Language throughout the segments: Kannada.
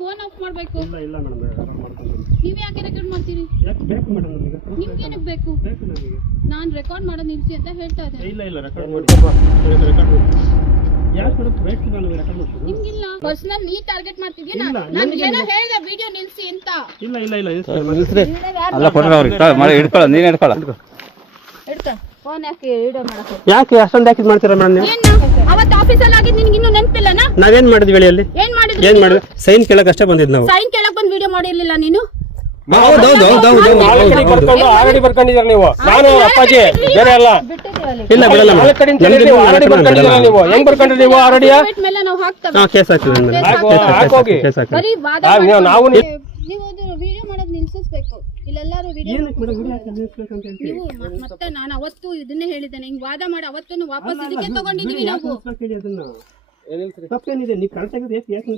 ಫೋನ್ ಆಫ್ ಮಾಡಬೇಕು. ಇಲ್ಲ ಇಲ್ಲ ಮೇಡಮ್ ರೆಕಾರ್ಡ್ ಮಾಡ್ತೀನಿ. ನೀವು ಯಾಕೆ ರೆಕಾರ್ಡ್ ಮಾಡ್ತೀರಿ? ಯಾಕೆ ಬೇಕು ಮೇಡಮ್ ನಿಮಗೆ? ನಿಮ್ಗೆ ಏನಕ್ಕೆ ಬೇಕು? ಬೇಕು ನನಗೆ. ನಾನು ರೆಕಾರ್ಡ್ ಮಾಡೋದು ನಿಲ್ಲಿಸಿ ಅಂತ ಹೇಳ್ತಾ ಇದ್ದೆ. ಇಲ್ಲ ಇಲ್ಲ ರೆಕಾರ್ಡ್ ಮಾಡಿ. ರೆಕಾರ್ಡ್ ಮಾಡಿ. ಯಾಕೆ ಮೇಡಮ್ ಬೇಕು ನಾನು ರೆಕಾರ್ಡ್ ಮಾಡ್ತೀನಿ? ನಿಮ್ಗಿಲ್ಲ ಪರ್ಸನಲ್ ನೀ ಟಾರ್ಗೆಟ್ ಮಾಡ್ತಿದ್ಯಾ? ನಾನು ಏನೋ ಹೇಳಿದೆ ವಿಡಿಯೋ ನಿಲ್ಲಿಸಿ ಅಂತ. ಇಲ್ಲ ಇಲ್ಲ ಇಲ್ಲ ನಿಲ್ಲಿಸ್ರಿ. ಅಲ್ಲ ಕೊಡ್ರಿ ಅವ್ರಿಗೆ ಮಾಡಿ ಹಿಡ್ಕೊಳ್ಳ ನೀನು ಹಿಡ್ಕೊಳ್ಳ. ಹಿಡ್ಕ. ಫೋನ್ ಯಾಕೆ ವಿಡಿಯೋ ಮಾಡಕ್ಕೆ? ಯಾಕೆ ಅಷ್ಟೊಂದು ಯಾಕೆ ಮಾಡ್ತೀರಾ ಮೇಡಮ್ ನೀವು? ಏನು ಅವತ್ತು ಆಫೀಸಲ್ಲಿ ಆಗಿದ್ದು ನಿನಗೆ ಇನ್ನೂ ನೆನಪಿಲ್ಲನಾ? ನಾವೇನ್ ಮಾಡಿದ್ವಿ ಹೇಳಿ ಅಲ್ಲಿ? ಏನು ಮಾಡಿದ್ರಿ? ಏನ್ ಮಾಡಿದ್ವಿ? ಸೈನ್ ಕೇಳಕ್ಕೆ ಅಷ್ಟೇ ಬಂದಿದ್ದು ನಾವು. ಸೈನ್ ಕೇಳಕ್ಕೆ ಬಂದು ವಿಡಿಯೋ ಮಾಡಿರ್ಲಿಲ್ಲ ನೀನು? ಆಲ್ರೆಡಿ ಬರ್ಕೊಂಡಿದ್ದೀರಾ ನೀವು. ನಾನು ಅಪ್ಪಾಜಿ ಬೇರೆ ಅಲ್ಲ. ಇಲ್ಲ ಬಿಡಲ್ಲ ಆಲ್ರೆಡಿ ಬರ್ಕೊಂಡಿದ್ದೀರಾ ನೀವು. ಹೆಂಗ್ ಬರ್ಕೊಂಡ್ರಿ ನೀವು? ಆಲ್ರೆಡಿ ಮೇಲೆ ನಾವು ಹಾಕ್ತೇವೆ. ಕೇಸ್ ಹಾಕ್ತೀವಿ ಹಾಕೋಗಿ. ಬರೀ ವಾದ ನಾವು ನೀವು ವಿಡಿಯೋ ಮಾಡೋದು ನಿಲ್ಸಿಸ್ಬೇಕು. ಇಲ್ಲೆಲ್ಲರೂ ವಿಡಿಯೋ ನೀವು ಮತ್ತೆ ನಾನು ಅವತ್ತು ಇದನ್ನೇ ಹೇಳಿದ್ದೇನೆ. ಹಿಂಗ್ ವಾದ ಮಾಡಿ ಅವತ್ತು ವಾಪಸ್ ಇದಕ್ಕೆ ತಗೊಂಡಿದೀವಿ ನಾವು. ತಪ್ಪೇನಿದೆ? ನೀವು ಕರೆಕ್ಟ್ ಆಗಿದೆ ಯಾಕೆ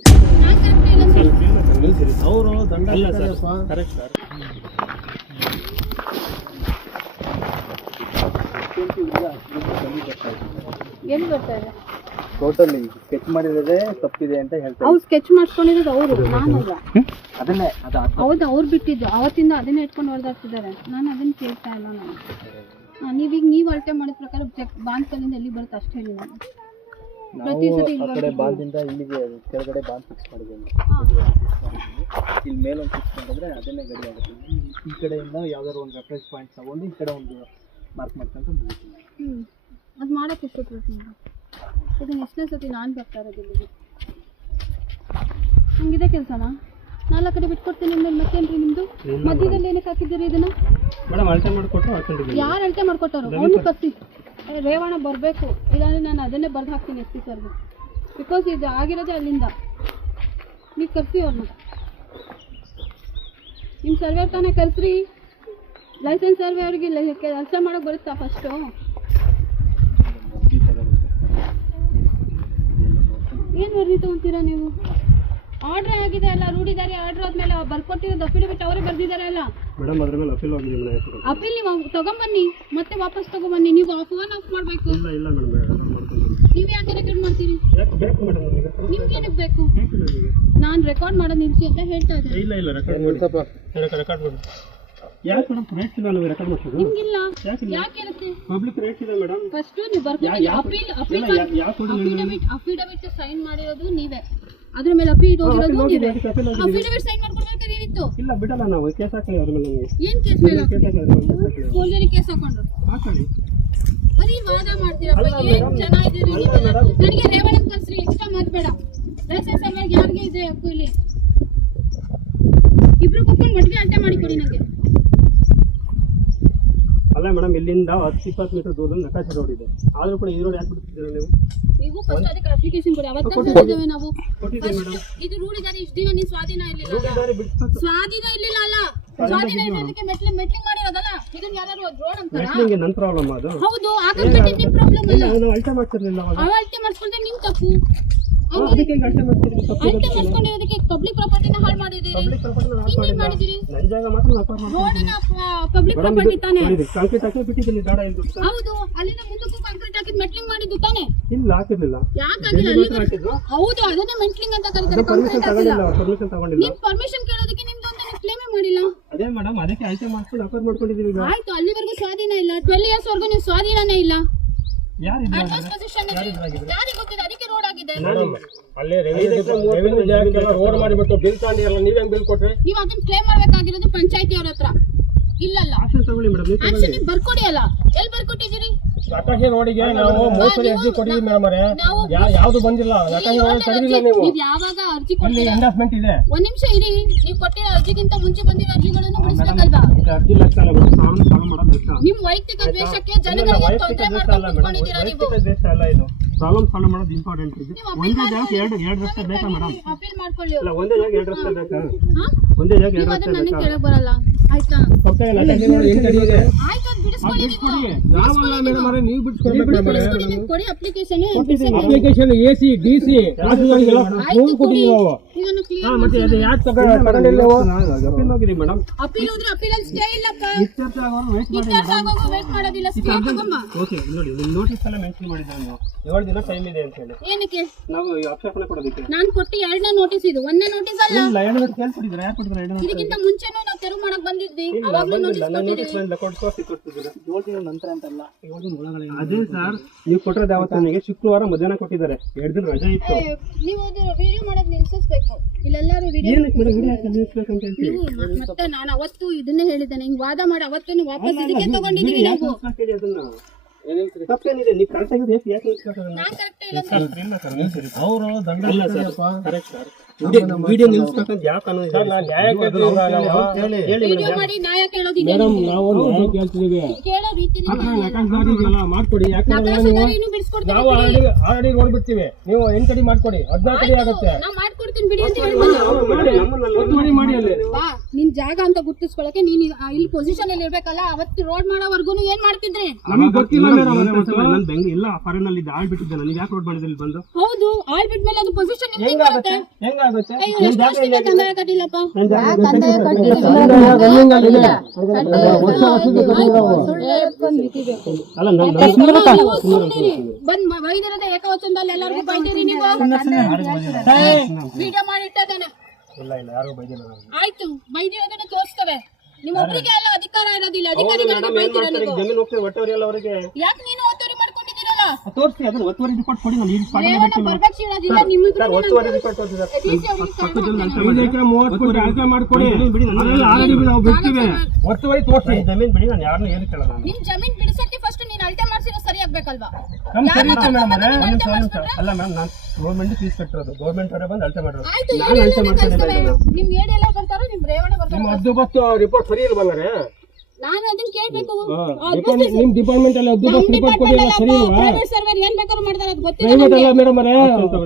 ನಾನ್ ಕರೆಕ್ಟ್ ಇಲ್ಲ ಸರ್. ಅವರು ದಂಡ ಇಲ್ಲ ಸರ್. Correct sir. ಎಲ್ಲಿ ಬರ್ತಾ ಇದೆ? ಟೋಟಲಿ ಸ್ಕೆಚ್ ಮಾಡಿರೋದೇ ತಪ್ಪಿದೆ ಅಂತ ಹೇಳ್ತಾರೆ. ಅವ್ರು ಸ್ಕೆಚ್ ಮಾಡ್ಕೊಂಡಿರೋದು ಅವರು, ನಾನಲ್ಲ. ಅದನ್ನೇ ಹೌದು, ಅವ್ರು ಬಿಟ್ಟಿದ್ದು ಅವತ್ತಿಂದ ಅದನ್ನೇ ಇಟ್ಕೊಂಡು ಹೊಡೆದಾಡ್ತಿದ್ದಾರೆ. ನಾನು ಅದನ್ನ ಕೇಳ್ತಾ ಇಲ್ಲ. ನಾನು ನೀವು ಅಳತೆ ಮಾಡಿದ ಪ್ರಕಾರ ಬಾಂಧಕಲ್ಲಿಂದ ಎಲ್ಲಿ ಬರುತ್ತೆ ಅಷ್ಟೇ ಹೇಳಿ. ನಾನು ಪ್ರತಿ ಸತಿ ಆ ಕಡೆ ಬಾಂದಿಂದ ಇಲ್ಲಿಗೆ ಕೆಳಗಡೆ ಬಾಂದ್ ಫಿಕ್ಸ್ ಮಾಡಿದ್ದೀನಿ. ಇಲ್ಲಿ ಮೇಲೆ ಒಂದು ಫಿಕ್ಸ್ ಮಾಡಿದ್ರೆ ಅದನ್ನೇ ಗಡಿ ಆಗುತ್ತೆ. ಈ ಕಡೆಯಿಂದ ಯಾವ್ದಾದ್ರು ಒಂದು ರೆಫರೆನ್ಸ್ ಪಾಯಿಂಟ್ ತಗೊಂಡು ಈ ಕಡೆ ಒಂದು ಮಾರ್ಕ್ ಮಾಡ್ಕೊಂಡು ಮುಗಿತೀನಿ. ಅದು ಮಾಡೋಕ್ಕೆ ಇಷ್ಟಪಡ್ತೀನಿ. ಇದನ್ನ ಎಷ್ಟನೇ ಸತಿ ನಾನು ಬರ್ತಾ ಇರೋದು ಇಲ್ಲಿಗೆ. ಹಂಗಿದೆ ಕೆಲಸನಾ? 4 ಕಡೆ ಬಿಟ್ಕೊಡ್ತೀನಿ ನಿಮ್ಮಲ್ಲಿ. ಮತ್ತೇನ್ರಿ ನಿಮ್ಮದು? ಮಧ್ಯದಲ್ಲಿ ಏನಕ್ಕೆ ಹಾಕಿದ್ದೀರಿ ಇದನ್ನ? ಮೇಡಮ್ ಅಳತೆ ಮಾಡಿಕೊಟ್ಟು ಹಾಕೊಂಡಿದ್ದೀನಿ. ಯಾರು ಅಳತೆ ಮಾಡ್ಕೊಟ್ಟಾರು? ಅವನು ಕರ್ಸಿ. ರೇವಣ ಬರಬೇಕು, ಇಲ್ಲಾಂದ್ರೆ ನಾನು ಅದನ್ನೇ ಬರ್ದು ಹಾಕ್ತೀನಿ ಎಸ್ ಪಿ ಸರ್ಗೆ. ಬಿಕಾಸ್ ಇದು ಆಗಿರೋದೇ ಅಲ್ಲಿಂದ. ನೀವು ಕರ್ಸಿ ಅವ್ರನ್ನ. ನಿಮ್ಮ ಸರ್ವೇರ್ ತಾನೇ ಕರ್ಸ್ರಿ. ಲೈಸೆನ್ಸ್ ಸರ್ವೆ ಅವ್ರಿಗೆ ಕೆಲಸ ಮಾಡೋಕೆ ಬರುತ್ತಾ ಫಸ್ಟು? ಏನು ವರದಿ ತೊಗೊತೀರಾ ನೀವು? ಆರ್ಡ್ರ್ ಆಗಿದೆ ಅಲ್ಲ, ರೂಢಿದಾರಿ ಆರ್ಡ್ರ್ ಆದ್ಮೇಲೆ ಬರ್ಕೊಟ್ಟಿರೋದು ಅಫಿಡವಿಟ್ ಅವರೇ ಬರ್ದಿದ್ದಾರೆ ಅಲ್ಲ. ಮೇಡಮ್ ಅದ್ರ ಮೇಲೆ ಅಪೀಲ್ ಹೋಗಿದೆ. ಅಪೀಲ್ ನೀವು ತಗೊಂಬನ್ನಿ, ಮತ್ತೆ ವಾಪಸ್ ತಗೊಂಬನ್ನಿ. ನೀವು ಫೋನ್ ಆಫ್ ಮಾಡಬೇಕು. ಇಲ್ಲ ಇಲ್ಲ ಮೇಡಮ್ ರೆಕಾರ್ಡ್ ಮಾಡ್ತೀನಿ. ನೀವು ಯಾಕೆ ರೆಕಾರ್ಡ್ ಮಾಡ್ತೀರಿ? ಯಾಕೆ ಬೇಕು ಮೇಡಮ್ ನಿಮಗೆ? ನಿಮ್ಗೆ ಏನಕ್ಕೆ ಬೇಕು? ನಾನು ರೆಕಾರ್ಡ್ ಮಾಡೋದು ನಿಲ್ಲಿಸಿ ಅಂತ ಹೇಳ್ತಾ ಇದ್ದೆ. ಇಲ್ಲ ಇಲ್ಲ ರೆಕಾರ್ಡ್ ಮಾಡಿ. ರೆಕಾರ್ಡ್ ಮಾಡಿ. ಯಾಕೆ ಮೇಡಮ್ ರೇಟ್ ಇಲ್ಲ? ನಾವು ರೆಕಾರ್ಡ್ ಮಾಡ್ತೀವಿ. ನಿಮ್ಗಿಲ್ಲ ಯಾಕೆ ಇರುತ್ತೆ? ಪಬ್ಲಿಕ್ ರೇಟ್ ಇದೆ ಮೇಡಮ್. ಫಸ್ಟ್ ನೀವು ಬರ್ಕೊಡಿ. ಅಫಿಡವಿಟ್ ಸೈನ್ ಮಾಡಿರೋದು ನೀವೇ, ಅದ್ರ ಮೇಲೆ ಅಪೀಲ್ ಹೋಗಿರೋದು ನೀವೇ. ಅಫಿಡವಿಟ್ ಸೈನ್ ಮಾಡ್ಕೊಡ್ಬೇಕಾಗಿತ್ತು. ಇಲ್ಲ ಬಿಡಲ್ಲ, ನಾವು ಕೇಸ್ ಹಾಕಿ ಅವ್ರ ಮೇಲೆ. ಏನ್ ಕೇಸ್ ಮೇಲೆ? ಫೋರ್ಜರಿ ಕೇಸ್ ಹಾಕೊಂಡ್ರು. ಬರೀ ವಾದ ಮಾಡ್ತೀರಪ್ಪ. ಏನ್ ಚೆನ್ನಾಗಿದ್ದೀರಿ ನೀವೆಲ್ಲ. ನನಗೆ ರೇವಣನ್ ಕರ್ಸ್ರಿ, ಎಕ್ಸ್ಟ್ರಾ ಮಾತ್ಬೇಡ. ಲೈಸೆನ್ಸ್ ಸರ್ವೇರ್ ಯಾರಿಗೆ ಇದೆ ಹಕ್ಕು ಇಲ್ಲಿ? ಇಬ್ರು ಕೂತ್ಕೊಂಡು ಒಟ್ಟಿಗೆ ಅಳತೆ ಮಾಡಿಕೊಡಿ ನನಗೆ. ಅಲ್ಲ ಮೇಡಮ್, ಇಲ್ಲಿಂದ 10-20 ಮೀಟರ್ ದೂರದಲ್ಲಿ ನಕಾಶೆ ರೋಡ್ ಇದೆ. ಆದ್ರೂ ಕೂಡ ಈ ರೋಡ್ ಯಾಕೆ ಬಿಡ್ತಿದ್ದೀರಾ ನೀವು? ನೀವು ಫಸ್ಟ್ ಅದಕ್ಕೆ ಅಪ್ಲಿಕೇಶನ್ ಕೊಡಿ. ಅವತ್ತೇ ಹೇಳಿದ್ದೇವೆ ನಾವು. ಕೊಟ್ಟಿದ್ದೀವಿ ಮೇಡಮ್. ಇದು ರೂಢಿದಾರಿ ಇಷ್ಟು ದಿನ ನೀವು ಸ್ವಾಧೀನ ಇರಲಿಲ್ಲ. ಸ್ವಾಧೀನ ಇರಲಿಲ್ಲ ಅಲ್ಲ, ಸ್ವಾಧೀನ ಇರೋದಕ್ಕೆ ಮೆಟ್ಲಿಂಗ್ ಮಾಡಿರೋದಲ್ಲ. ಇದನ್ನ ಯಾರು ರೋಡ್ ಅಂತಾರ? ಮೆಟ್ಲಿಂಗ್ ನನ್ನ ಪ್ರಾಬ್ಲಮ್ ಅದು. ಹೌದು, ಹಾಕಂಬಿಟ್ಟು ನಿಮ್ಮ ಪ್ರಾಬ್ಲಮ್ ಅಲ್ಲ. ನಾನು ಅಳತೆ ಮಾಡ್ತಿರ್ಲಿಲ್ಲ ಅವಾಗ. ಅಳತೆ ಮಾಡಿಸ್ಕೊಂಡ್ರೆ ನಿಮ್ ತಪ್ಪು. ಅದಕ್ಕೆ ಅಳತೆ ಮಾಡ್ತಿರ್ಲಿಲ್ಲ. ಅಳತೆ ಮಾಡಿಸ್ಕೊಂಡಿರೋದಕ್ಕೆ ಪಬ್ಲಿಕ್ ಪ್ರಾಪರ್ಟಿನ ಹಾಳು ಮಾಡಿದಿರಿ. ಪಬ್ಲಿಕ್ ಪ್ರಾಪರ್ಟಿ ಇನ್ನೇನ್ ಮಾಡಿದಿರಿ? ನನ್ನ ಜಾಗ ಮಾತ್ರ ನಾನು ಅಪಾರ ಮಾಡ್ತೀನಿ. ರೋಡಿನ ಪಬ್ಲಿಕ್ ಪ್ರಾಪರ್ಟಿ ತಾನೆ. ಕಾಂಕ್ರೀಟ್ ಹಾಕಿ ಬಿಟ್ಟಿದ್ದೀನಿ ದಾಡ ಇಲ್ದು. ಹೌದು, ಅಲ್ಲಿಂದ ಮುಂದಕ್ಕೂ ಕಾಂಕ್ರೀಟ್ ಹಾಕಿದ್ ಮೆಟ್ಲಿಂಗ್ ಮಾಡಿದ್ದು ತಾನೆ. ಇಲ್ಲ ಹಾಕಿರ್ಲಿಲ್ಲ. ಯಾಕಾಗಿಲ್ಲ? ಹೌದು, ಅದನ್ನೇ ಮೆಟ್ಲಿಂಗ್ ಅಂತ ಕರೀತಾರೆ. ಪರ್ಮಿಷನ್ ತಗೊಂಡಿಲ್ಲ. ನೀನ್ ಪರ್ಮಿಷನ್ ಕೇಳೋದಕ್ಕೆ ನಿಮ್ದು ಅಂತ ಕ್ಲೇಮೇ ಮಾಡಿಲ್ಲ. ಅದೇ ಮೇಡಮ್, ಅದಕ್ಕೆ ಅಳತೆ ಮಾಡ್ಕೊಂಡು ಅಪಾರ ಮಾಡ್ಕೊಂಡಿದ್ದೀವಿ. ಆಯ್ತು, ಅಲ್ಲಿವರೆಗೂ ಸ್ವಾಧೀನ ಇಲ್ಲ. 12 ಇಯರ್ಸ್ ವರ್ಗೂ ನೀವು ಸ್ವಾಧೀನನೇ ಇಲ್ಲ. ಯಾರಿಲ್ಲ ಅಡ್ವಾನ್ಸ್ ಪೊಸಿಷನ್ ಯಾರಿಗೆ ಗೊತ್ತಿದೆ? ಅದಕ್ಕೆ ರೋಡ್ ಆಗಿದೆ. ಅಲ್ಲೇ ರೋಡ್ ಮಾಡಿಬಿಟ್ಟು ಬಿಲ್ ತಗೊಂಡಿರಲ್ಲ, ನೀವ್ ಹೆಂಗ್ ಬಿಲ್ ಕೊಟ್ರಿ? ನೀವು ಅದನ್ನ ಕ್ಲೇಮ್ ಮಾಡ್ಬೇಕಾಗಿರೋದು ಪಂಚಾಯತಿ ಅವ್ರ ಹತ್ರ. ಇಲ್ಲಲ್ಲ, ಆಕ್ಷನ್ ತಗೊಳ್ಳಿ ಮೇಡಮ್. ನೀವು ಆಕ್ಷನ್ ಬರ್ಕೊಡಿ ಅಲ್ಲ. ಎಲ್ಲಿ ಬರ್ಕೊಟ್ಟಿದ್ದೀರಿ? ನಕಾಶೆ ರೋಡಿಗೆ ನಾವು 3 ಸರಿ ಅರ್ಜಿ ಕೊಟ್ಟಿದ್ದೀವಿ ಮೇಡಮ್ ಅವರೇ. ಯಾವ್ದು ಬಂದಿಲ್ಲ. ನಕಾಶೆ ರೋಡ್ ತೆಗೆದಿಲ್ಲ ನೀವು. ನೀವು ಯಾವಾಗ ಅರ್ಜಿ ಕೊಟ್ಟಿದ್ದೀರಿ? ಎಂಡಾಸ್ಮೆಂಟ್ ಇದೆ. ಒಂದ್ ನಿಮಿಷ ಇರಿ. ನೀವು ಕೊಟ್ಟಿರೋ ಅರ್ಜಿಗಿಂತ ಮುಂಚೆ ಬಂದಿರೋ ಅರ್ಜಿಗಳನ್ನು ಬಿಡಿಸ್ಬೇಕಲ್ವಾ? ಅರ್ಜಿ ಲೆಕ್ಕ ಅಲ್ಲ ಮೇಡಮ್, ಕಾನೂನು ಫಾಲೋ ಮಾಡೋದು ಲೆಕ್ಕ. ನಿಮ್ ವೈಯಕ್ತಿಕ ದ್ವೇಷಕ್ಕೆ ಜನಗಳಿಗೆ ತೊಂದರೆ ಮಾಡ್ಕೊಂಡು ಕೂತ್ಕೊಂಡಿದ್ದೀರಾ ನೀವು. ದೇಶ ಅಲ್ಲ ಇದು. ಪ್ರಾಬ್ಲಮ್ ಫಾಲೋ ಮಾಡೋದು ಇಂಪಾರ್ಟೆಂಟ್ ಇದೆ. ಒಂದೇ ಜಾಗಕ್ಕೆ ಎರಡು ರಸ್ತೆ ಬೇಕಾ ಮೇಡಮ್? ಅಪೀಲ್ ಮಾಡ್ಕೊಳ್ಳಿ. ಅಲ್ಲ, ಒಂದೇ ಜಾಗ 2 ರಸ್ತೆ ಬೇಕಾ? ಒಂದೇ ಜಾಗ 2 ರಸ್ತೆ ನನಗೆ ಬೇಕಾ? ಕೇಳಕ್ ಬರಲ್ಲ, ಆಯ್ತಾ? ಓಕೆ, ನಕಾಶೆ ರೋಡ್ ಆಯ್ತು, ಅದು ಬಿಡಿಸ್ಕೊಳ್ಳಿ ನೀವು. ಯಾವಲ್ಲ ಮೇಡಮ್ ಅವರೇ, ನೀವು ಬಿಡ್ಸ್ಕೊಡ್ಬೇಕು ಕೊಡಿ ಅಪ್ಲಿಕೇಶನ್ ಅಪ್ಲಿಕೇಶನ್ AC DC ರಾಜ್ಯಗಳಿಗೆಲ್ಲ ಫೋನ್ ಕೊಟ್ಟಿದ್ದೀವಿ ನಾವು ಇದನ್ನು ಕ್ಲಿಯರ್ ಹಾ ಮತ್ತೆ ಅದು ಯಾಕೆ ತಗೊಂಡಿಲ್ಲ ಹೋಗಿರಿ ಮೇಡಮ್. ಅಪೀಲ್ ಹೋದ್ರೆ ಅಪೀಲ್ ಅಲ್ಲಿ ಸ್ಟೇ ಇಲ್ಲಪ್ಪ ಇತ್ಯರ್ಥ ಆಗೋವರೆಗೂ ವೇಟ್ ಮಾಡೋದಿಲ್ಲ ಸ್ಟೇ ತಗೊಂಬ ಓಕೆ ನೋಡಿ ನಿಮ್ಮ ನೋಟಿಸ್ ಎಲ್ಲ ಮೆನ್ಷನ್ ಮಾಡಿದ್ದಾರೆ ನೀವು 7 ದಿನ ಟೈಮ್ ಇದೆ ಅಂತ ಹೇಳಿ ಏನಕ್ಕೆ ನಾವು ಈ ಆಕ್ಷೇಪಣೆ ಕೊಡೋದಕ್ಕೆ. ನಾನು ಕೊಟ್ಟು ಎರಡನೇ ನೋಟಿಸ್ ಇದು ಒಂದನೇ ನೋಟಿಸ್ ಅಲ್ಲ ಇಲ್ಲ 2 ದಿನ ಕೇಳ್ಕೊಟ್ಟಿದ್ರೆ ಯಾರು ಕೊಟ್ಟಿದ್ರೆ 2 ದಿನ ಇದಕ್ಕಿಂತ ಮುಂಚೆನೂ ನಾವು ತೆರವು ಮಾಡಕ್ ಬಂದಿದ್ವಿ ಅವಾಗ್ಲೂ ನೋಟಿಸ್ ನನ್ನ ನೋಟಿಸ್ ಕೊಟ್ಟಿದ್ದೀವಿ ಬಂದಿಲ್ಲ ಕೊಡ್ತಿದ್ದೀರಾ 7 ದಿನ ನಂತರ ಅಂತಲ್ಲ 7 ದಿನ ಒಳಗಡೆ ಅದೇ ಸರ್ ನೀವು ಕೊಟ್ಟಿರೋದು ಯಾವತ್ತು ನನಗೆ ಶುಕ್ರವಾರ ಮಧ್ಯಾಹ್ನ ಕೊಟ್ಟಿದ್ದಾರೆ 2 ದಿನ ರಜೆ ಇತ್ತು. ನೀವು ಅದು ವಿಡಿಯೋ ಮಾಡೋದು ನಿಲ್ಸಿಸ್ಬೇಕು ಇಲ್ಲೆಲ್ಲರೂ ವಿಡಿಯೋ ಏನಕ್ಕೆ ಮೇಡಮ್ ವಿಡಿಯೋ ಹಾಕಿ ನಿಲ್ಲಿಸ್ಬೇಕಂತ ಹೇಳ್ತೀವಿ. ನೀವು ಮತ್ತೆ ನಾನು ಅವತ್ತು ಇದನ್ನೇ ಹೇಳಿದ್ದೇನೆ ಹಿಂಗ್ ವಾದ ಮಾಡಿ ಅವತ್ತು ವಾಪಸ್ ಇದಕ್ಕೆ ತಗೊಂಡಿದೀವಿ ನಾವು ಹೇಳಿ ಅದನ್ನ ತಪ್ಪೇನಿದೆ ನೀವು ಕರೆಕ್ಟ್ ಆಗಿದೆ ಯಾಕೆ ನಿಲ್ಲಿಸ್ಬೇಕು ನಾನ್ ಕರೆಕ್ಟ್ ಇಲ್ಲ ಇಲ್ಲ ಸರ್ ನೀವು ಸರಿ ಅವರು ದಂಡ ಇಲ್ಲ ಸರ್ ಕರೆಕ್ಟ್ ಸರ್ ವಿಡಿಯೋ ನಿಲ್ಲಿಸ್ಬೇಕಂತ ಯಾವ ಕಾನೂನು ಇದೆ? ನ್ಯಾಯ ಕೇಳ್ತೀವಿ ಹೇಳಿ ವಿಡಿಯೋ ಮಾಡಿ ನ್ಯಾಯ ಕೇಳೋದಿದೆ ಮೇಡಮ್ ನಾವು ನ್ಯಾಯ ಕೇಳ್ತಿದೀವಿ ಕೇಳೋ ರೀತಿನೇ ಮಾಡಿದ್ರಲ್ಲ ಮಾಡ್ಕೊಡಿ ಯಾಕಂದ್ರೆ ನಕಾಶೆದಾರಿನೂ ಬಿಡಿಸ್ಕೊಡ್ತೀನಿ ನಾವು ಆಲ್ರೆಡಿ ನೋಡ್ಬಿಡ್ತೀವಿ ನೀವು 8 ಅಡಿ ಮಾಡ್ಕೊಡಿ 14 ಅಡಿ ಆಗುತ್ತೆ ನಾ ಮಾಡ್ಕೊಡ್ತೀನಿ ಬಿಡಿ ಅಂತ ಹೇಳಿದ್ನಲ್ಲ ಒತ್ತುವರಿ ಮಾಡಿ ಅಲ್ಲಿ ಬಾ ನಿನ್ ಜಾಗ ಅಂತ ಗುರ್ತಿಸ್ಕೊಳಕ್ಕೆ ನೀನ್ ಇಲ್ಲಿ ಪೊಸಿಷನ್ ಅಲ್ಲಿ ಇರ್ಬೇಕಲ್ಲ ಅವತ್ತು ರೋಡ್ ಮಾಡೋವರ್ಗು ಏನ್ ಮಾಡ್ತಿದ್ರಿ ನಮಗೆ ಗೊತ್ತಿಲ್ಲ ಮೇಡಮ್ ನಾನು ಬೆಂಗ್ ಇಲ್ಲ ಫಾರಿನ್ ಅಲ್ಲಿ ಆಳ್ ಬಿಟ್ಟಿದ್ದೆ ನನಗೆ ಯಾಕೆ ರೋಡ್ ಮಾಡಿದ್ರೆ ಇಲ್ಲಿ ಬಂದು ಹೌದು ಆಳ್ ಬಿಟ್ಮೇಲೆ ಅದು ಪೊಸಿಷನ್ ನಿಮ್ಗೆ ಬರುತ್ತೆ ಹೆಂಗಾಗುತ್ತೆ ಅಯ್ಯೋ, ಎಷ್ಟು ವರ್ಷದಿಂದ ಕಂದಾಯ ಕಟ್ಟಿಲ್ಲಪ್ಪ ಅಲ್ಲ ನಾನು ಬಂದ್ ವೈದ್ಯರದ ಏಕವಚನದಲ್ಲಿ ಎಲ್ಲರಿಗೂ ಬೈತೀರಿ ನೀವು ವಿಡಿಯೋ ಮಾಡಿ ಇಟ್ಟದೇನೆ ಇಲ್ಲ ಇಲ್ಲ ಯಾರು ಬೈದಿಲ್ಲ ನಾನು. ಆಯ್ತು ಬೈದಿರೋದನ್ನ ತೋರಿಸ್ತವೆ ನಿಮ್ಮ ಒಬ್ಬರಿಗೆ ಎಲ್ಲ ಅಧಿಕಾರ ಇರೋದಿಲ್ಲ ಅಧಿಕಾರಿಗಳಿಗೆ ಬೈತೀರಾ ನೀವು ಜಮೀನು ಹೋಗ್ತೇವೆ ಒಟ್ಟವರಿ ಎಲ್ಲ ಅವರಿಗೆ ಯಾಕೆ ನೀನು ಒತ್ತುವರಿ ಮಾಡ್ಕೊಂಡಿದ್ದೀರಲ್ಲ ತೋರಿಸಿ ಅದನ್ನ ಒತ್ತುವರಿ ರಿಪೋರ್ಟ್ ಕೊಡಿ ನಾನು ಇಲ್ಲಿ ಸ್ಪಾಟ್ ರೇವಣ್ಣ ಬರ್ಬೇಕು ಇರೋದಿಲ್ಲ ನಿಮ್ಗೆ ಒತ್ತುವರಿ ರಿಪೋರ್ಟ್ ತೋರಿಸಿ ಸರ್ 5 ಎಕರೆ 30 ಕೋಟಿ ಅಳತೆ ಮಾಡ್ಕೊಡಿ ಅದೆಲ್ಲ ಆಲ್ರೆಡಿ ನಾವು ಬಿಡ್ತೀವಿ ಒತ್ತುವರಿ ತೋರಿಸಿ ಜಮೀನು ಬಿಡಿ ನಾನು ಯಾರನ್ನೂ ಏನು ಕೇಳಲ್ಲ ನಾನು. ನಿಮ್ ಜಮೀನ್ ಬಿಡಿಸಕ್ಕೆ ಫಸ್ಟ್ ನೀನ್ ಅಳತೆ ಮಾಡ್ಸಿರೋ ಸರಿ ಆಗ್ಬೇಕಲ್ವಾ ನಮ್ ಸರಿ ಇತ್ತು ಮೇಡಮ್ ಅಳತೆ ಮಾಡ್ಸ್ಬಿಟ್ರೆ? ಅಲ್ಲ ಮೇಡಮ್ ನಾನು ಗೌರ್ಮೆಂಟ್ ಫೀಸ್ ಕಟ್ಟಿರೋದು ಗೌರ್ಮೆಂಟ್ ಅವರೇ ಬಂದು ಅಳತೆ ಮಾಡಿರೋದು ಆಯ್ತು ನಾನು ಅಳತೆ ಮಾಡ್ತೀನಿ ನಿಮ್ ಏಡ್ ಎಲ್ಲ ಬರ್ತಾರೋ ನಿಮ್ ರೇವಣ್ಣ ಬರ್ತಾರೋ ನಿಮ್ಮ ಹದ್ದುಬಸ್ತು ರಿಪೋರ್ಟ್ ಸರಿ ಇಲ್ವಲ್ಲರೇ ನಾನು ಅದನ್ನ ಕೇಳ್ಬೇಕು ನಿಮ್ ಡಿಪಾರ್ಟ್ಮೆಂಟ್ ಅಲ್ಲಿ ಹದ್ದುಬಸ್ತು ರಿಪೋರ್ಟ್ ಕೊಡಿ ಎಲ್ಲ ಸರಿ ಇಲ್ವಾ ಪ್ರೈವೇಟ್ ಸರ್ವರ್ ಏನ್ ಬೇಕಾದ್ರೂ ಮಾಡ್ತಾರೆ ಅದು ಗೊತ್ತಿಲ್ಲ ಪ್ರೈವೇಟ್ ಅಲ್ಲ ಮೇಡಮ್ ಅವರೇ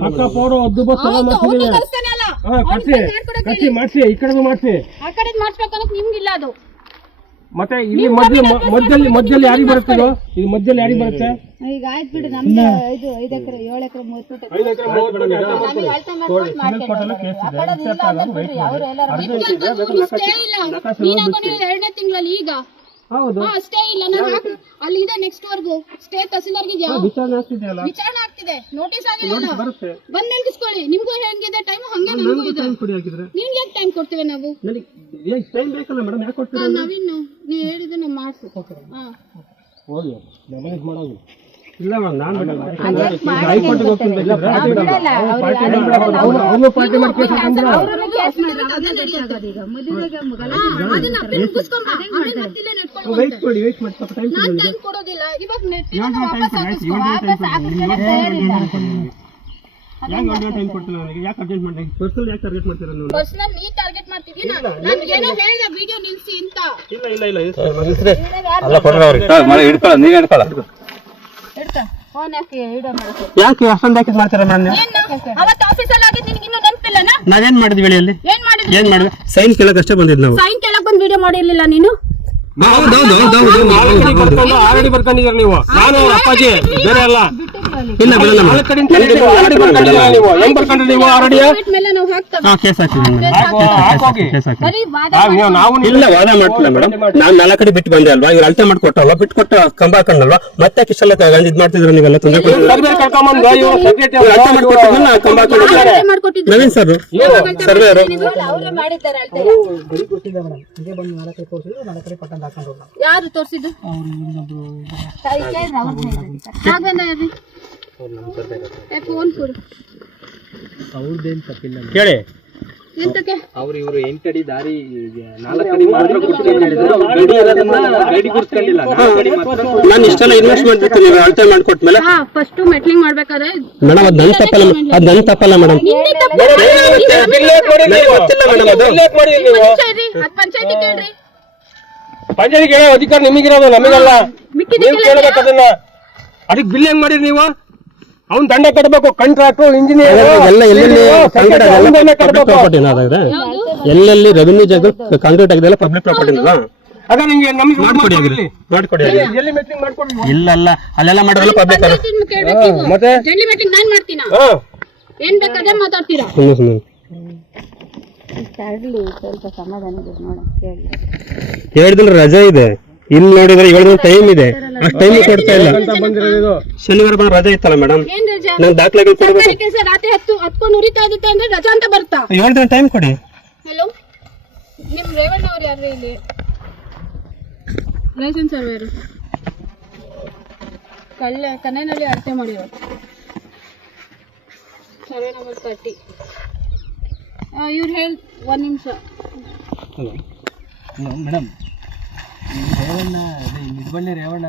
ಪಕ್ಕ ಪೌರ ಹದ್ದುಬಸ್ತು ಎಲ್ಲ ಮಾಡ್ಸಿದೀವಿ ಕಳಿಸ್ತಾನಲ್ಲ ಹಾ ಕಟ್ಸಿ ಮಾಡಿಸಿ ಈ ಕಡೆದು ಮಾಡಿಸಿ ಆ ಕಡೆ ಮಾಡ್ಸ್ಬೇಕನ್ನೋದು ನಿಮ್ಗಿಲ್ಲ ಅದು ಮತ್ತೆ ಇಲ್ಲಿ ಮಧ್ಯದಲ್ಲಿ ಯಾರಿಗೆ ಬರುತ್ತೆ ಇದು ಮಧ್ಯದಲ್ಲಿ ಯಾರಿಗೆ ಬರುತ್ತೆ ಈಗ ಆಯ್ತು ಬಿಡು ನಮ್ದು ಇದು 5 ಎಕರೆ 7 ಎಕರೆ 30 5 ಎಕರೆ 30 ನಮಗೆ ಅಳತೆ ಮಾಡ್ಕೊಂಡು ಮಾಡ್ಕೊಂಡು ಆ ಕಡೆ ಇಲ್ಲ ಅಂದ್ರೆ ಬಿಡ್ರಿ ಅವ್ರು ಎಲ್ಲರೂ ಸ್ಟೇ ಇಲ್ಲ ನೀನಾಗ ಎರಡನೇ ತಿಂಗಳಲ್ಲಿ ಈಗ ಹೌದು ಹಾ ಸ್ಟೇ ಇಲ್ಲ ನಾನು ಅಲ್ಲಿ ಇದೆ ನೆಕ್ಸ್ಟ್ ವರ್ಗು ಸ್ಟೇ ತಹಸೀಲ್ದಾರ್ಗೆ ಇದೆಯಾ ವಿಚಾರಣೆ ಆಗ್ತಿದೆಯಲ್ಲ ವಿಚಾರಣೆ ಆಗ್ತಿದೆ ನೋಟಿಸ್ ಆಗಿಲ್ಲ ಬರುತ್ತೆ ಬಂದ್ ನಿಲ್ಸ್ಕೊಳ್ಳಿ ನಿಮ್ಗೂ ಹೆಂಗಿದೆ ಟೈಮ್ ಹಂಗೆ ನಮಗೂ ಇದೆ ಟೈಮ್ ಕೊಡಿ ಹಾಕಿದ್ರೆ ನಿಮ್ಗೆ ಯಾಕೆ ಟೈಮ್ ಕೊಡ್ತೀವಿ ನಾವು ನನಗೆ ಟೈಮ್ ಬೇಕಲ್ಲ ಮೇಡಮ್ ಯಾಕೆ ಕೊಡ್ತೀರಾ ನವೀನ್ ನೀ ಹೇಳಿದ್ರೆ ನಾವು ಮಾಡ್ಸು ಹಾ ಹೋಗಿ ಮ್ಯಾನೇಜ್ ಮಾಡೋದು ಇಲ್ಲ ಮ್ಯಾಮ್ ನಾನು ಹೈಕೋರ್ಟ್ಗೆ ಹೋಗ್ತೀನಿ ಅವ್ರು ಪಾರ್ಟಿ ಮಾಡಿ ಕೇಸ್ ಹಾಕಂದ್ರೆ ಅದನ್ನ ಅಪ್ಪಿ ಮುಗಿಸ್ಕೊಂಡ್ ಬಾ. ಆಮೇಲೆ ಮತ್ತಿಲ್ಲೇ ನೆಟ್ಕೊಂಡು ವೇಟ್ ಮಾಡಿ ಸ್ವಲ್ಪ ಟೈಮ್ ನಾನ್ ಟೈಮ್ ಕೊಡೋದಿಲ್ಲ ಇವಾಗ ನೆಟ್ಟಿಗೆ ಟೈಮ್ ವಾಪಸ್ ಹಾಕಿಸ್ಕೊ. ವಾಪಸ್ ಹಾಕಿಸ್ಕೊಳ್ಳೋ ತಯಾರಿಲ್ಲ. ಯಾಕೆ ಟೈಮ್ ಕೊಡ್ತೀನಿ ನನಗೆ ಯಾಕೆ ಅರ್ಜೆಂಟ್ ಮಾಡಿ ಪರ್ಸನಲ್ ಯಾಕೆ ಟಾರ್ಗೆಟ್ ಮಾಡ್ತೀರಾ ನೀವು ಪರ್ಸನಲ್ ನೀ ಟಾರ್ಗೆಟ್ ಮಾಡ್ತಿದ್ದೀನ ನಾನು ಏನೋ ಹೇಳಿದೆ ವಿಡಿಯೋ ನಿಲ್ಸಿ ಅಂತ ಅಲ್ಲ ಕೊಡ್ರ ಅವ್ರಿಗೆ ಹಿಡ್ಕೊಳ್ಳ ನೀವೇ ಹಿಡ್ಕೊಳ್ಳ ಇಡ್ತಾ ಫೋನ್ ಯಾಕೆ ವಿಡಿಯೋ ಮಾಡಕ್ಕೆ ಯಾಕೆ ಅಷ್ಟೊಂದು ಯಾಕೆ ಮಾಡ್ತೀರಾ ಮೇಡಮ್ ನೀವು ಏನು ಅವತ್ತು ಆಫೀಸಲ್ಲಿ ಆಗಿದ್ದು ನಿನಗೆ ಇನ್ನೂ ನೆನಪಿಲ್ಲನಾ ನಾವೇನ್ ಮಾಡಿದ್ವಿ ಹೇಳಿ ಅಲ್ಲಿ ಏನ್ ಮಾಡಿದ್ರಿ ಏನ್ ಮಾಡಿದ್ವಿ ಸೈನ್ ಕೇಳಕ್ ಅಷ್ಟೇ ಬಂದಿದ್ದು ನಾವು ಸೈನ್ ಕೇಳಕ್ ಬಂದು ವಿಡಿಯೋ ಮಾಡಿರ್ಲಿಲ್ಲ ನೀನು ಆಲ್ರೆಡಿ ಬರ್ಕೊಂಡಿದ್ದೀರ ನೀವು ನಾನು ಅಪ್ಪಾಜಿ ಬೇರೆ ಅಲ್ಲ ಇಲ್ಲ ಬಿಡಲ್ಲ ಆಲ್ರೆಡಿ ಬರ್ಕೊಂಡಿದ್ದೀರ ನೀವು ಹೆಂಗ್ ಬರ್ಕೊಂಡ್ರಿ ನೀವು ಆಲ್ರೆಡಿ ಮೇಲೆ ನಾವು ಹಾಕ್ತೇವೆ ಕೇಸ್ ಹಾಕೋಗಿ ಬರೀ ವಾದ ನಾವು ಇಲ್ಲ ವಾದ ಮಾಡ್ತಿಲ್ಲ ಮೇಡಮ್ ನಾನು 4 ಕಡೆ ಬಿಟ್ಟು ಬಂದೆ ಅಲ್ವಾ ಇವ್ರು ಅಳತೆ ಮಾಡ್ಕೊಟ್ಟಲ್ವಾ ಬಿಟ್ಟು ಕೊಟ್ಟ ಕಂಬ ಹಾಕೊಂಡಲ್ವಾ ಮತ್ತೆ ಕಿಶಲ್ಲ ಇದ್ ಮಾಡ್ತಿದ್ರು ನೀವೆಲ್ಲ ತೊಂದರೆ ಕರ್ಕೊಂಡ್ಬಂದು ಅಳತೆ ಮಾಡ್ಕೊಟ್ಟಿದ್ಮೇಲೆ ಕಂಬ ಹಾಕೊಂಡಿದ್ದಾರೆ ಮಾಡ್ಕೊಟ್ಟಿದ್ದು ನವೀನ್ ಸರ್ ಸರ್ವೇರು ಅವರೇ ಮಾಡಿದ್ದಾರೆ ಅಳ್ತೆ ಬರೀ ಗೊತ್ತಿಲ್ಲ ಮೇಡಮ್ ಹಿಂಗೆ ಬಂದು 4 ಕಡೆ ತೋರಿಸಿದ್ರು 4 ಕಡೆ ಪಟ್ಟಂತ ಹಾಕೊಂಡು ಹೋಗ್ತಾರೆ ಯಾರು ತೋರಿಸಿದ್ದು ಅವ್ರು ಇನ್ನೊಬ್ರು ಫೋನ್ ಕೊಡು ಅವ್ರದ್ದೇನು ತಪ್ಪಿಲ್ಲ ಕೇಳಿ ಎಂತಕ್ಕೆ ಅವ್ರು ಇವರು 8 ಅಡಿ ದಾರಿ 4 ಅಡಿ ಮಾತ್ರ ಗಡಿ ಗುರ್ಸ್ಕೊಂಡಿಲ್ಲ 4 ಅಡಿ ಮಾತ್ರ ನಾನು ಇಷ್ಟೆಲ್ಲ ಇನ್ವೆಸ್ಟ್ ಮಾಡ್ಬಿಟ್ಟು ನೀವು ಅಳತೆ ಮಾಡ್ಕೊಟ್ಮೇಲೆ ಹಾ ಫಸ್ಟ್ ಮೆಟ್ಲಿಂಗ್ ಮಾಡ್ಬೇಕಾದ್ರೆ ಮೇಡಮ್ ಅದ್ ನನ್ ತಪ್ಪಲ್ಲ ಮೇಡಮ್ ಗೊತ್ತಿಲ್ಲ ಮೇಡಮ್ ಅದು ಪಂಚಾಯತಿ ಕೇಳ್ರಿ ಪಂಚಾಯತಿಗೆ ಹೇಳೋ ಅಧಿಕಾರ ನಿಮಗಿರೋದು ನಮಗಲ್ಲ ನೀವು ಕೇಳಬೇಕು ಅದನ್ನ ಅದಕ್ಕೆ ಬಿಲ್ ಹೆಂಗ್ ಮಾಡಿರಿ ನೀವು ಅವ್ನ್ ದಂಡ ಕಟ್ಟಬೇಕು ಕಾಂಟ್ರಾಕ್ಟ್ ಇಂಜಿನಿಯರ್ ಎಲ್ಲ ಎಲ್ಲೆಲ್ಲಿ ರೆವಿನ್ಯೂ ಜಾಗ ಕಾಂಕ್ರೀಟ್ ಆಗಿದೆ ಪಬ್ಲಿಕ್ ಪ್ರಾಪರ್ಟಿ ಅಲ್ಲ ಅದ ನಿಂಗೆ ನಮಗೆ ಮಾಡ್ಕೊಡಿ ಹಾಗಾದ್ರೆ. ಮಾಡ್ಕೊಡಿ ಹಾಗಾದ್ರೆ. ಎಲ್ಲಿ ಮೀಟಿಂಗ್ ಮಾಡ್ಕೊಡಿ. ಇಲ್ಲ ಅಲ್ಲ ಅಲ್ಲೆಲ್ಲ ಮಾಡಿದ್ರಲ್ಲ ಪಬ್ಲಿಕ್ ಅಲ್ಲ ಕೇಳ್ಬೇಕು ನೀವು. ಮತ್ತೆ ಜಲ್ಲಿ ಮೀಟಿಂಗ್ ನಾನ್ ಮಾಡ್ತೀನ ಹಾ ಏನ್ ಬೇಕಾದ್ರೆ ಮಾತಾಡ್ತೀರಾ ಸುಮ್ಮನೆ ಸ್ವಲ್ಪ ಸಮಾಧಾನ ನೋಡ ಕೇಳಿ 2 ದಿನ ರಜೆ ಇದೆ. ಇಲ್ಲಿ ನೋಡಿದ್ರೆ 7 ದಿನ ಟೈಮ್ ಇದೆ. ಅಷ್ಟು ಟೈಮ್ ಕೊಡ್ತಾ ಇಲ್ಲ. ಅಂತ ಬಂದಿರೋದು ಶನಿವಾರ ಬಂದು ರಜೆ ಇತ್ತಲ್ಲ ಮೇಡಮ್, ಏನ್ ರಜಾ ನಾನು ದಾಖಲೆಗಳು ಕೊಡ್ಬೇಕು. ಸರ್ಕಾರಿ ಕೆಲಸ ರಾತ್ರಿ ಹತ್ಕೊಂಡು ಉರಿತಾ ಇರುತ್ತೆ ಅಂದ್ರೆ ರಜಾ ಅಂತ ಬರ್ತಾ 7 ದಿನ ಟೈಮ್ ಕೊಡಿ. ಹಲೋ ನಿಮ್ ರೇವಣ್ಣ ಅವ್ರು ಯಾರು ಇಲ್ಲಿ ಲೈಸೆನ್ಸ್ ಸರ್ವೇರು ಕನ್ನೆನಲ್ಲಿ ಅಳತೆ ಮಾಡಿರೋ ಸರ್ವೆ ನಂಬರ್ 30 ಇವ್ರು ಹೇಳಿ 1 ನಿಮಿಷ. ಹಲೋ ಮೇಡಮ್ ರೇವಣ್ಣ ನಿಜಬಳ್ಳಿ ರೇವಣ್ಣ